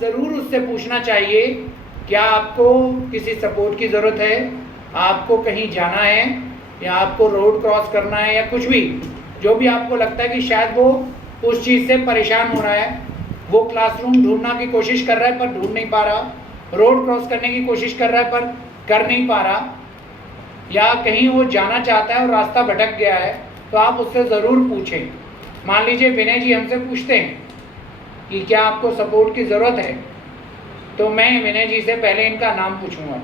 ज़रूर उससे पूछना चाहिए, क्या आपको किसी सपोर्ट की ज़रूरत है, आपको कहीं जाना है, या आपको रोड क्रॉस करना है, या कुछ भी जो भी आपको लगता है कि शायद वो उस चीज़ से परेशान हो रहा है, वो क्लासरूम ढूंढने की कोशिश कर रहा है पर ढूंढ नहीं पा रहा, रोड क्रॉस करने की कोशिश कर रहा है पर कर नहीं पा रहा, या कहीं वो जाना चाहता है और रास्ता भटक गया है, तो आप उससे ज़रूर पूछें। मान लीजिए विनय जी हमसे पूछते हैं कि क्या आपको सपोर्ट की ज़रूरत है, तो मैं विनय जी से पहले इनका नाम पूछूंगा,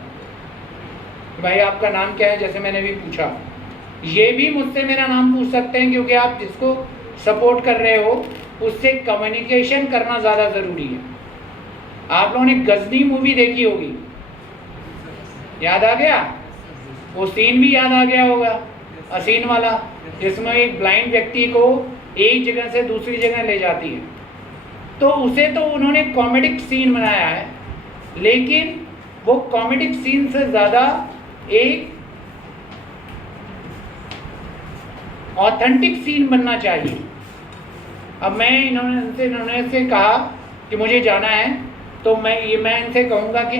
भाई आपका नाम क्या है, जैसे मैंने भी पूछा। ये भी मुझसे मेरा नाम पूछ सकते हैं, क्योंकि आप जिसको सपोर्ट कर रहे हो उससे कम्युनिकेशन करना ज़्यादा ज़रूरी है। आप लोगों ने गजनी मूवी देखी होगी, याद आ गया? वो सीन भी याद आ गया होगा, असीन वाला, जिसमें एक ब्लाइंड व्यक्ति को एक जगह से दूसरी जगह ले जाती है। तो उसे तो उन्होंने कॉमेडिक सीन बनाया है, लेकिन वो कॉमेडिक सीन से ज़्यादा एक ऑथेंटिक सीन बनना चाहिए। अब मैं इन्होंने से कहा कि मुझे जाना है, तो मैं इनसे कहूँगा कि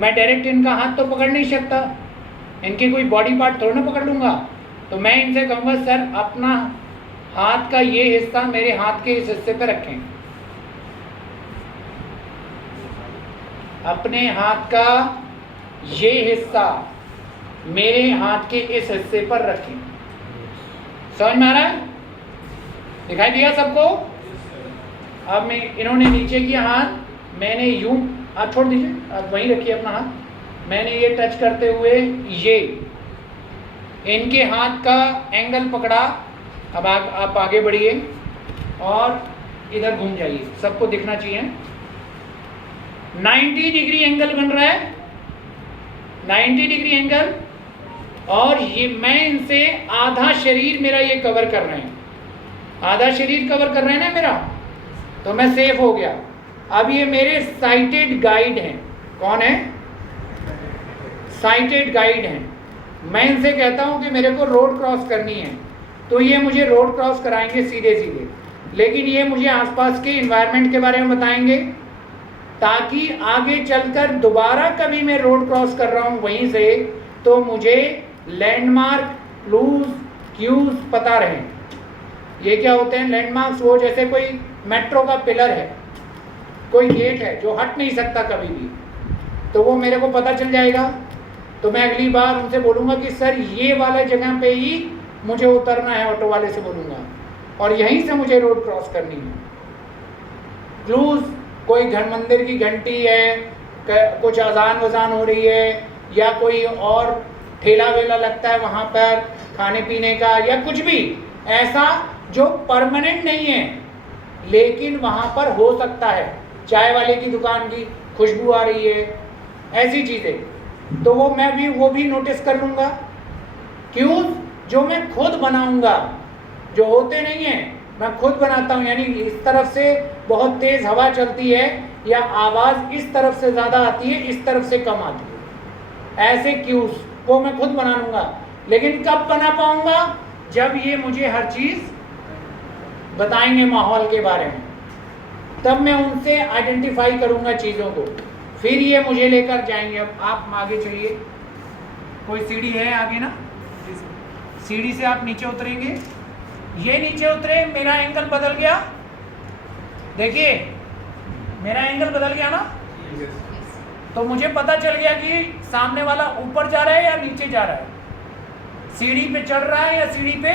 मैं डायरेक्ट इनका हाथ तो पकड़ नहीं सकता, इनके कोई बॉडी पार्ट थोड़ा ना पकड़ लूँगा, तो मैं इनसे कहूँगा सर अपना हाथ का ये हिस्सा मेरे हाथ के इस हिस्से पर रखें, अपने हाथ का ये हिस्सा मेरे हाथ के इस हिस्से पर रखें। समझ में आ रहा है? दिखाई दिया सबको? अब इन्होंने नीचे किया हाथ, मैंने यूं, आप छोड़ दीजिए, आप वहीं रखिए अपना हाथ, मैंने ये टच करते हुए ये इनके हाथ का एंगल पकड़ा। अब आप आगे बढ़िए और इधर घूम जाइए, सबको दिखना चाहिए। 90 डिग्री एंगल बन रहा है, 90 डिग्री एंगल, और ये मैं इनसे आधा शरीर मेरा ये कवर कर रहे हैं, आधा शरीर कवर कर रहे हैं ना मेरा, तो मैं सेफ हो गया। अब ये मेरे साइटेड गाइड हैं, कौन है? साइटेड गाइड हैं। मैं इनसे कहता हूं कि मेरे को रोड क्रॉस करनी है, तो ये मुझे रोड क्रॉस कराएंगे सीधे सीधे, लेकिन ये मुझे आसपास के इन्वायरमेंट के बारे में बताएंगे, ताकि आगे चलकर दोबारा कभी मैं रोड क्रॉस कर रहा हूं वहीं से, तो मुझे लैंडमार्क, क्लूज, क्यूज पता रहे। ये क्या होते हैं लैंडमार्क्स? वो जैसे कोई मेट्रो का पिलर है, कोई गेट है जो हट नहीं सकता कभी भी, तो वो मेरे को पता चल जाएगा। तो मैं अगली बार उनसे बोलूँगा कि सर ये वाले जगह पे ही मुझे उतरना है, ऑटो वाले से बोलूँगा, और यहीं से मुझे रोड क्रॉस करनी है। क्लूज, कोई घर मंदिर की घंटी है, कुछ अजान वजान हो रही है, या कोई और ठेला वेला लगता है वहाँ पर खाने पीने का, या कुछ भी ऐसा जो परमानेंट नहीं है लेकिन वहाँ पर हो सकता है, चाय वाले की दुकान की खुशबू आ रही है, ऐसी चीज़ें, तो वो भी नोटिस कर लूँगा। क्यूज जो मैं खुद बनाऊँगा, जो होते नहीं हैं मैं खुद बनाता हूँ, यानी इस तरफ से बहुत तेज़ हवा चलती है या आवाज़ इस तरफ से ज़्यादा आती है, इस तरफ से कम आती है, ऐसे क्यूज वो मैं खुद बना लूँगा। लेकिन कब बना पाऊँगा? जब ये मुझे हर चीज़ बताएंगे माहौल के बारे में, तब मैं उनसे आइडेंटिफाई करूँगा चीज़ों को, फिर ये मुझे लेकर जाएंगे। अब आप आगे चलिए, कोई सीढ़ी है आगे ना, सीढ़ी से आप नीचे उतरेंगे, ये नीचे उतरे, मेरा एंगल बदल गया, देखिए मेरा एंगल बदल गया ना, तो मुझे पता चल गया कि सामने वाला ऊपर जा रहा है या नीचे जा रहा है, सीढ़ी पे चढ़ रहा है या सीढ़ी पे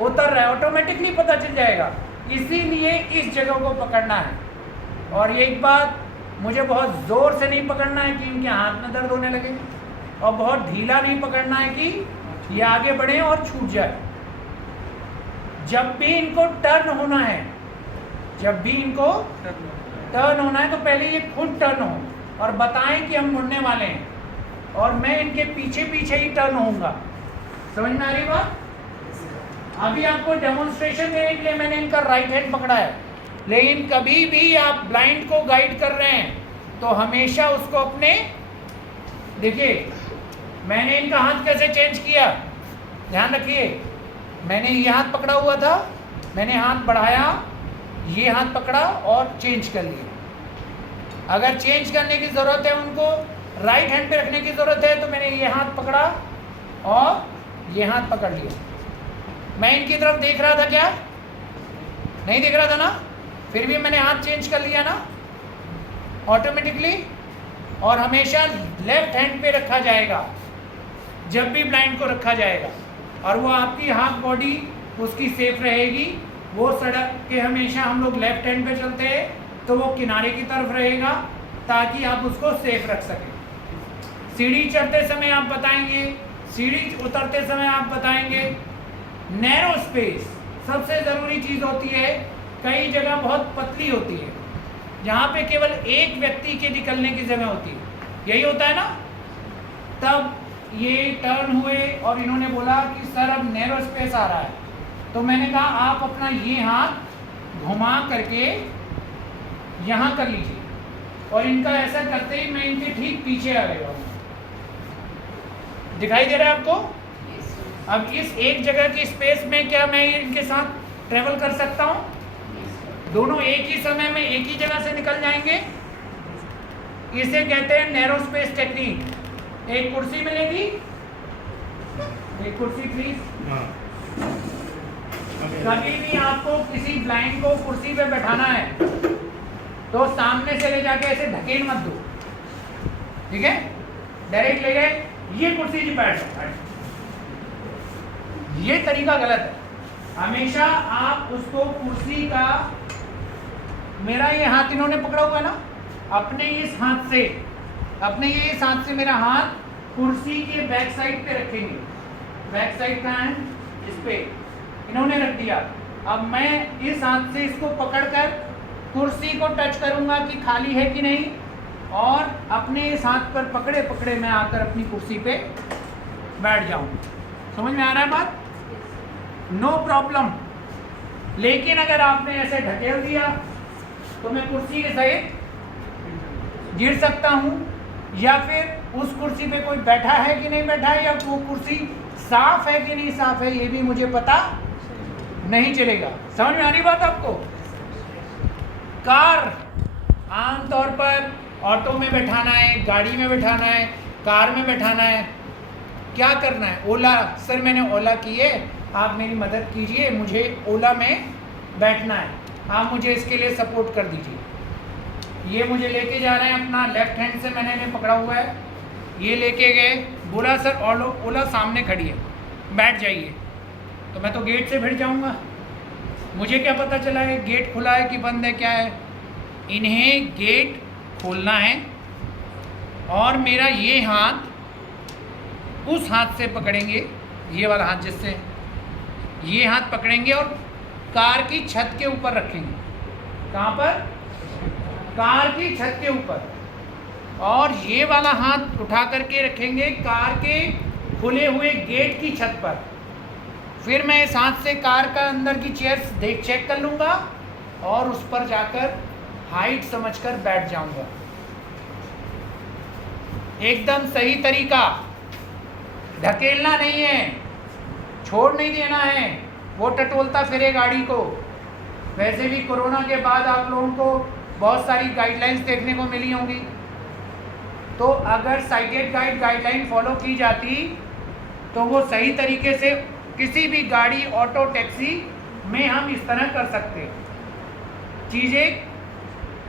उतर रहा है, ऑटोमेटिकली पता चल जाएगा। इसीलिए इस जगह को पकड़ना है, और एक बात मुझे बहुत ज़ोर से नहीं पकड़ना है कि इनके हाथ में दर्द होने लगे, और बहुत ढीला नहीं पकड़ना है कि ये आगे बढ़े और छूट जाए। जब भी इनको टर्न होना है, जब भी इनको टर्न होना है, तो पहले ये खुद टर्न हो और बताएं कि हम मुड़ने वाले हैं, और मैं इनके पीछे पीछे ही टर्न होऊंगा। समझ में आ रही बात? अभी आपको डेमोन्स्ट्रेशन देने के लिए मैंने इनका राइट हैंड पकड़ा है, लेकिन कभी भी आप ब्लाइंड को गाइड कर रहे हैं तो हमेशा उसको अपने, देखिए मैंने इनका हाथ कैसे चेंज किया, ध्यान रखिए, मैंने ये हाथ पकड़ा हुआ था, मैंने हाथ बढ़ाया ये हाथ पकड़ा और चेंज कर लिया। अगर चेंज करने की ज़रूरत है, उनको राइट हैंड पे रखने की ज़रूरत है, तो मैंने ये हाथ पकड़ा और ये हाथ पकड़ लिया। मैं इनकी तरफ देख रहा था क्या? नहीं देख रहा था ना, फिर भी मैंने हाथ चेंज कर लिया ना ऑटोमेटिकली। और हमेशा लेफ्ट हैंड पे रखा जाएगा जब भी ब्लाइंड को रखा जाएगा, और वो आपकी हाफ बॉडी उसकी सेफ रहेगी। वो सड़क के हमेशा हम लोग लेफ्ट हैंड पे चलते हैं, तो वो किनारे की तरफ रहेगा ताकि आप उसको सेफ रख सकें। सीढ़ी चढ़ते समय आप बताएंगे, सीढ़ी उतरते समय आप बताएंगे। नैरो स्पेस सबसे ज़रूरी चीज़ होती है। कई जगह बहुत पतली होती है, जहाँ पे केवल एक व्यक्ति के निकलने की जगह होती है, यही होता है ना। तब ये टर्न हुए और इन्होंने बोला कि सर अब नैरो स्पेस आ रहा है, तो मैंने कहा आप अपना ये हाथ घुमा करके यहाँ कर लीजिए, और इनका ऐसा करते ही मैं इनके ठीक पीछे आ गया हूँ। दिखाई दे रहा है आपको? अब इस एक जगह की स्पेस में क्या मैं इनके साथ ट्रेवल कर सकता हूँ? दोनों एक ही समय में एक ही जगह से निकल जाएंगे। इसे कहते हैं नैरो स्पेस टेक्निक। एक कुर्सी मिलेगी, एक कुर्सी प्लीज। कभी भी आपको किसी ब्लाइंड को कुर्सी पे बैठाना है तो सामने से ले जाके ऐसे ढकेल मत दो, ठीक है? डायरेक्ट ले गए, ये कुर्सी जी बैठ जाओ। ये तरीका गलत है। हमेशा आप उसको कुर्सी का, मेरा ये हाथ इन्होंने पकड़ा हुआ है ना, अपने इस हाथ से, अपने ये इस हाथ से मेरा हाथ कुर्सी के बैक साइड पे रखेंगे। बैक साइड कहाँ है? इस पे इन्होंने रख दिया। अब मैं इस हाथ से इसको पकड़कर कुर्सी को टच करूंगा कि खाली है कि नहीं, और अपने इस हाथ पर पकड़े पकड़े मैं आकर अपनी कुर्सी पे बैठ जाऊंगा। समझ में आ रहा है बात? No problem. लेकिन अगर आपने ऐसे ढकेल दिया तो मैं कुर्सी के सहित गिर सकता हूँ, या फिर उस कुर्सी पे कोई बैठा है कि नहीं बैठा है, या वो कुर्सी साफ है कि नहीं साफ है, ये भी मुझे पता नहीं चलेगा। समझ में आ रही बात आपको? कार आमतौर पर ऑटो में बैठाना है, गाड़ी में बैठाना है, कार में बैठाना है, क्या करना है? ओला, सर मैंने ओला की है, आप मेरी मदद कीजिए, मुझे ओला में बैठना है, आप मुझे इसके लिए सपोर्ट कर दीजिए। ये मुझे लेके जा रहे हैं, अपना लेफ्ट हैंड से मैंने इन्हें पकड़ा हुआ है, ये लेके गए, बोला सर ओला सामने खड़ी है, बैठ जाइए। तो मैं तो गेट से भिड़ जाऊंगा, मुझे क्या पता चला है गेट खुला है कि बंद है, क्या है? इन्हें गेट खोलना है, और मेरा ये हाथ उस हाथ से पकड़ेंगे, ये वाला हाथ जिससे, ये हाथ पकड़ेंगे और कार की छत के ऊपर रखेंगे। कहाँ पर? कार की छत के ऊपर। और ये वाला हाथ उठा करके रखेंगे कार के खुले हुए गेट की छत पर। फिर मैं इस हाथ से कार का अंदर की चेयर्स चेक कर लूँगा और उस पर जाकर हाइट समझकर बैठ जाऊँगा। एकदम सही तरीका, ढकेलना नहीं है, छोड़ नहीं देना है, वो टटोलता फिरे गाड़ी को। वैसे भी कोरोना के बाद आप लोगों को बहुत सारी गाइडलाइंस देखने को मिली होंगी, तो अगर साइटेड गाइडलाइन फॉलो की जाती तो वो सही तरीके से किसी भी गाड़ी, ऑटो, टैक्सी में हम इस तरह कर सकते। चीज़ें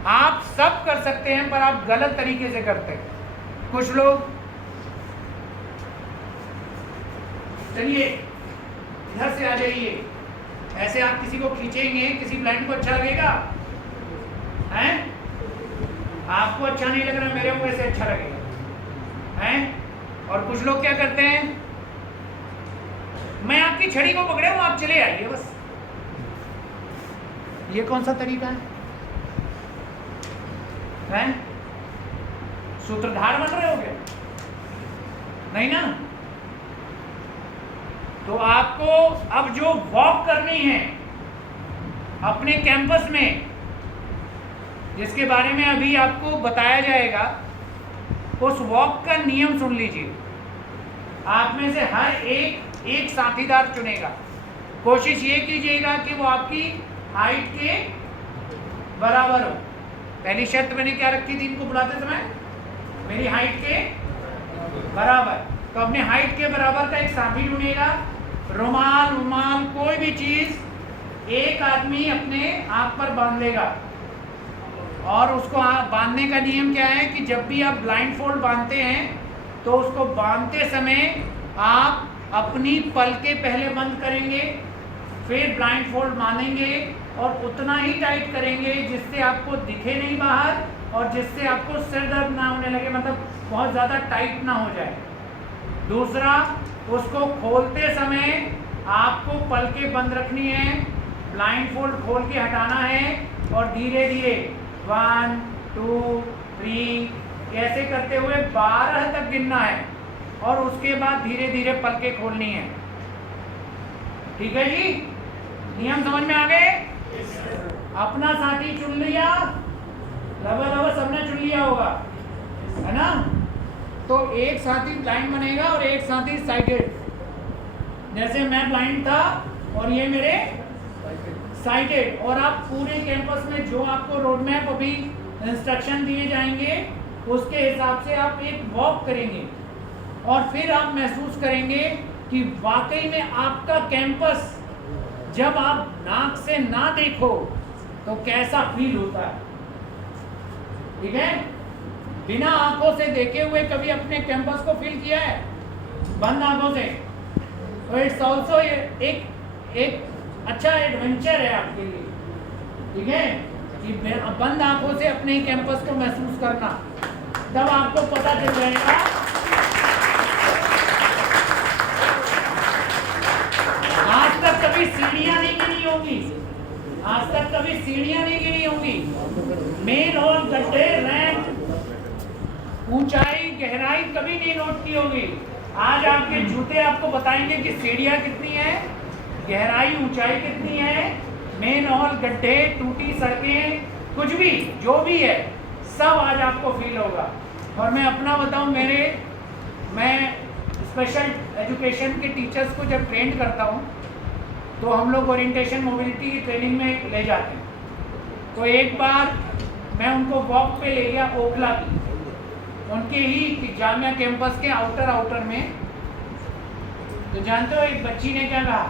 आप सब कर सकते हैं, पर आप गलत तरीके से करते हैं। कुछ लोग, चलिए इधर से आ जाइए, ऐसे आप किसी को खींचेंगे, किसी ब्लाइंड को अच्छा लगेगा? हैं? आपको अच्छा नहीं लग रहा, मेरे को ऐसे अच्छा लगेगा, हैं? और कुछ लोग क्या करते हैं, मैं आपकी छड़ी को पकड़े हूं, आप चले आइए बस। ये कौन सा तरीका है? हैं? सूत्रधार बन रहे हो क्या? नहीं ना। तो आपको अब जो वॉक करनी है अपने कैंपस में, जिसके बारे में अभी आपको बताया जाएगा, उस वॉक का नियम सुन लीजिए। आप में से हर एक साथीदार चुनेगा। कोशिश ये कीजिएगा कि वो आपकी हाइट के बराबर हो। पहली शर्त मैंने क्या रखी थी इनको बुलाते समय, मेरी हाइट के बराबर। तो अपने हाइट के बराबर का एक साथी ढूंढेगा, रुमाल रुमाल कोई भी चीज एक आदमी अपने आंख पर बांध लेगा। और उसको बांधने का नियम क्या है कि जब भी आप ब्लाइंड फोल्ड बांधते हैं तो उसको बांधते समय आप अपनी पलकें पहले बंद करेंगे, फिर ब्लाइंड फोल्ड बांधेंगे और उतना ही टाइट करेंगे जिससे आपको दिखे नहीं बाहर और जिससे आपको सिर दर्द ना होने लगे, मतलब बहुत ज़्यादा टाइट ना हो जाए। दूसरा, उसको खोलते समय आपको पलकें बंद रखनी है, ब्लाइंड फोल्ड खोल के हटाना है और धीरे धीरे 1 2 3 ऐसे करते हुए 12 तक गिनना है और उसके बाद धीरे धीरे पलकें खोलनी है। ठीक है जी, नियम समझ में आ गए? अपना साथी चुन लिया, लगभग सबने चुन लिया होगा, है ना? तो एक साथी ब्लाइंड बनेगा और एक साथी साइटेड। जैसे मैं ब्लाइंड था और ये मेरे साइटेड। और आप पूरे कैंपस में जो आपको रोड मैप अभी इंस्ट्रक्शन दिए जाएंगे उसके हिसाब से आप एक वॉक करेंगे और फिर आप महसूस करेंगे कि वाकई में आपका कैंपस जब आप नाक से ना देखो तो कैसा फील होता है। ठीक है, बिना आंखों से देखे हुए कभी अपने कैंपस को फील किया है बंद आंखों से? तो इट्स ऑल्सो एक अच्छा एडवेंचर है आपके लिए। ठीक है, कि बंद आंखों से अपने कैंपस को महसूस करना, तब आपको पता चल जाएगा। आज तक कभी सीढ़ियां नहीं गिनी होंगी, आज तक कभी सीढ़ियां नहीं गिनी होंगी। मेन हॉल, गड्ढे, रैंप, ऊंचाई गहराई कभी नहीं नोट की होगी। आज आपके जूते आपको बताएंगे कि सीढ़ियां कितनी है, गहराई ऊंचाई कितनी है, मेन हॉल, गड्ढे, टूटी सड़कें, कुछ भी जो भी है सब आज आपको फील होगा। और मैं अपना बताऊं, मैं स्पेशल एजुकेशन के टीचर्स को जब ट्रेन करता हूं तो हम लोग ओरिएंटेशन मोबिलिटी की ट्रेनिंग में ले जाते हैं। तो एक बार मैं उनको वॉक पे ले गया ओखला की, उनके ही जामिया कैंपस के आउटर में। तो जानते हो एक बच्ची ने क्या कहा,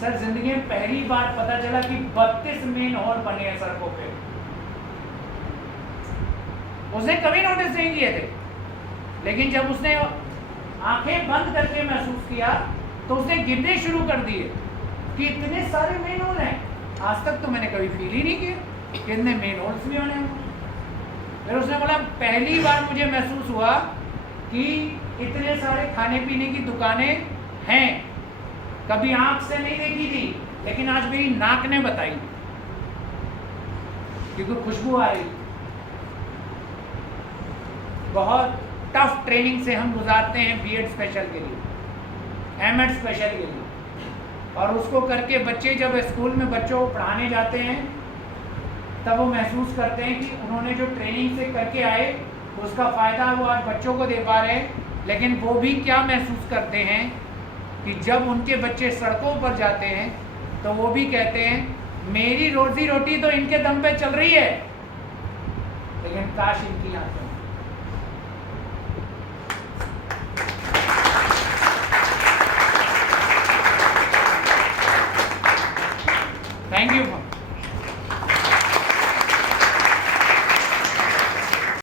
सर जिंदगी में पहली बार पता चला कि 32 मेन हॉल बने हैं सड़कों पे। उसने कभी नोटिस नहीं किए थे, लेकिन जब उसने आंखें बंद करके महसूस किया तो उसने गिनने शुरू कर दिए कि इतने सारे मेन हॉल हैं। आज तक तो मैंने कभी फील ही नहीं किया कि इतने मेन हॉल्स भी होने हैं। फिर उसने बोला पहली बार मुझे महसूस हुआ कि इतने सारे खाने पीने की दुकानें हैं, कभी आंख से नहीं देखी थी लेकिन आज मेरी नाक ने बताई क्योंकि खुशबू आ रही। बहुत टफ ट्रेनिंग से हम गुजारते हैं बीएड स्पेशल के लिए, एमएड स्पेशल के लिए, और उसको करके बच्चे जब स्कूल में बच्चों को पढ़ाने जाते हैं तब वो महसूस करते हैं कि उन्होंने जो ट्रेनिंग से करके आए उसका फ़ायदा वो आज बच्चों को दे पा रहे हैं। लेकिन वो भी क्या महसूस करते हैं कि जब उनके बच्चे सड़कों पर जाते हैं तो वो भी कहते हैं मेरी रोजी रोटी तो इनके दम पे चल रही है, लेकिन काश इनकी आंखें